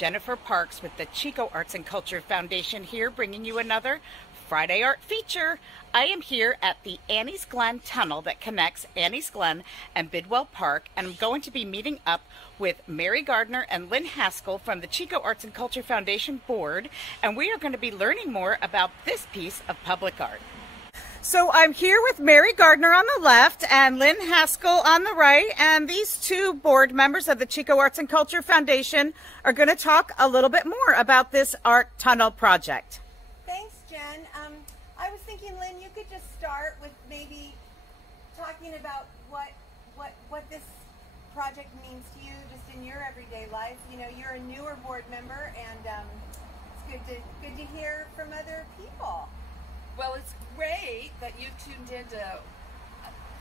Jennifer Parks with the Chico Arts and Culture Foundation here, bringing you another Friday Art Feature. I am here at the Annie's Glen tunnel that connects Annie's Glen and Bidwell Park, and I'm going to be meeting up with Mary Gardner and Lynn Haskell from the Chico Arts and Culture Foundation board, and we are going to be learning more about this piece of public art. So I'm here with Mary Gardner on the left and Lynn Haskell on the right, and these two board members of the Chico Arts and Culture Foundation are going to talk a little bit more about this art tunnel project. Thanks, Jen. I was thinking, Lynn, you could just start with maybe talking about what this project means to you just in your everyday life. You know, you're a newer board member, and it's good to hear from other people. Well, it's great that you've tuned into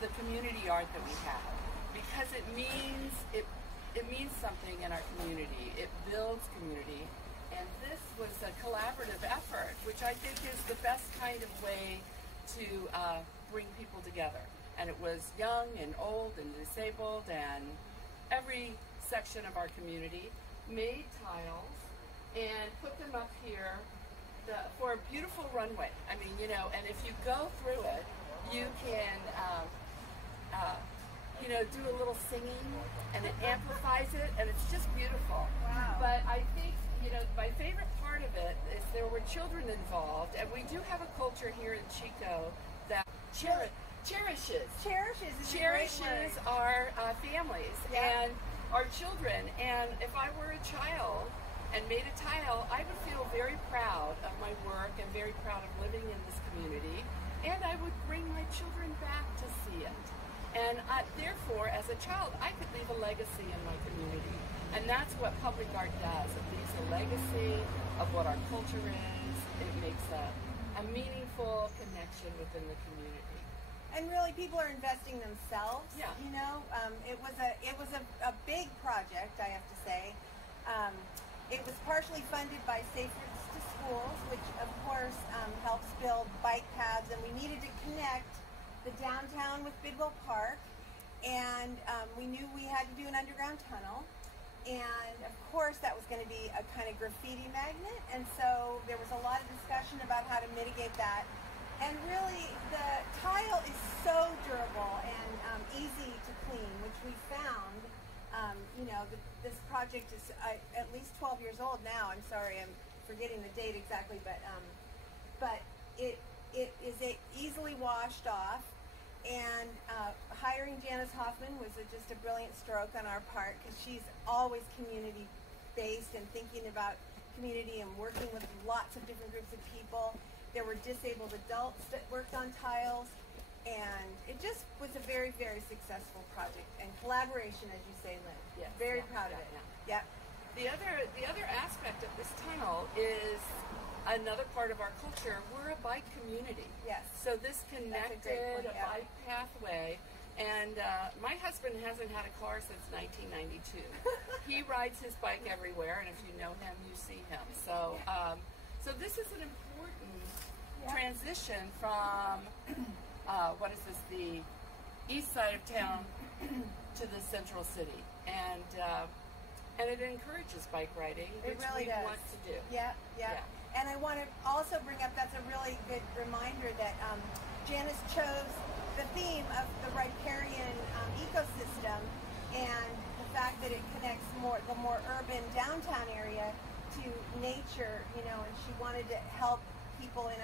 the community art that we have, because it means something in our community. It builds community, and this was a collaborative effort, which I think is the best kind of way to bring people together. And it was young and old and disabled, and every section of our community made tiles and put them up here for a beautiful runway. I mean, you know, and if you go through it, you can, you know, do a little singing, and it amplifies it, and it's just beautiful. Wow. But I think, you know, my favorite part of it is there were children involved, and we do have a culture here in Chico that cherishes our families and our children. And if I were a child and made a tile, I would feel very proud of my work and very proud of living in this community, and I would bring my children back to see it. And therefore, as a child, I could leave a legacy in my community. And that's what public art does. It leaves a legacy of what our culture is. It makes a meaningful connection within the community. And really, people are investing themselves. Yeah. You know, it was a big project, I have to say. It was partially funded by Safe Routes to Schools, which of course helps build bike paths, and we needed to connect the downtown with Bidwell Park, and we knew we had to do an underground tunnel, and of course that was going to be a kind of graffiti magnet, and so there was a lot of discussion about how to mitigate that. And really, the tile is so durable and easy to clean, which we found. You know, this project is at least 12 years old now. I'm sorry, I'm forgetting the date exactly, but it is easily washed off. And hiring Janice Hoffman was just a brilliant stroke on our part, because she's always community-based and thinking about community and working with lots of different groups of people. There were disabled adults that worked on tiles, and it just was a very, very successful project. And collaboration, as you say, Lynn. Yes, very proud of it. Yeah. The other aspect of this tunnel is another part of our culture. We're a bike community. Yes. So this connected a bike pathway. And my husband hasn't had a car since 1992. He rides his bike everywhere, and if you know him, you see him. So, so this is an important transition from what is this, the east side of town to the central city, and it encourages bike riding, which really we does. want to do. Yeah. And I want to also bring up, that's a really good reminder that Janice chose the theme of the riparian ecosystem, and the fact that it connects the more urban downtown area to nature, you know, and she wanted to help people in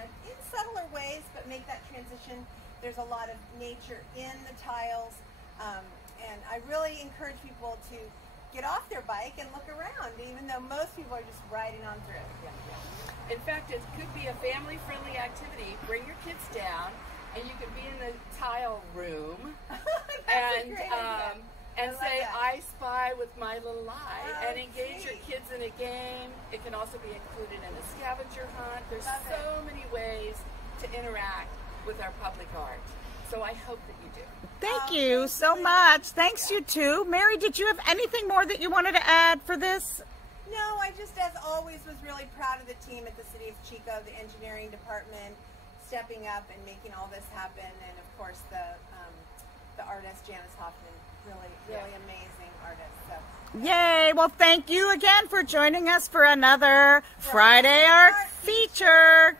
subtler ways, but make that transition. There's a lot of nature in the tiles, and I really encourage people to get off their bike and look around, even though most people are just riding on through. In fact, it could be a family-friendly activity. Bring your kids down, and you could be in the tile room and say, "I spy with my little eye," and engage your kids in a game. It can also be included in a scavenger hunt. There's so many ways to interact with our public art. So I hope that you do. Thank you so much. Thanks, you two. Mary, did you have anything more that you wanted to add for this? No, I just, as always, was really proud of the team at the City of Chico, the engineering department, stepping up and making all this happen, and of course the artist Janice Hoffman, really amazing artist. So Yay! Well, thank you again for joining us for another Friday Art Feature.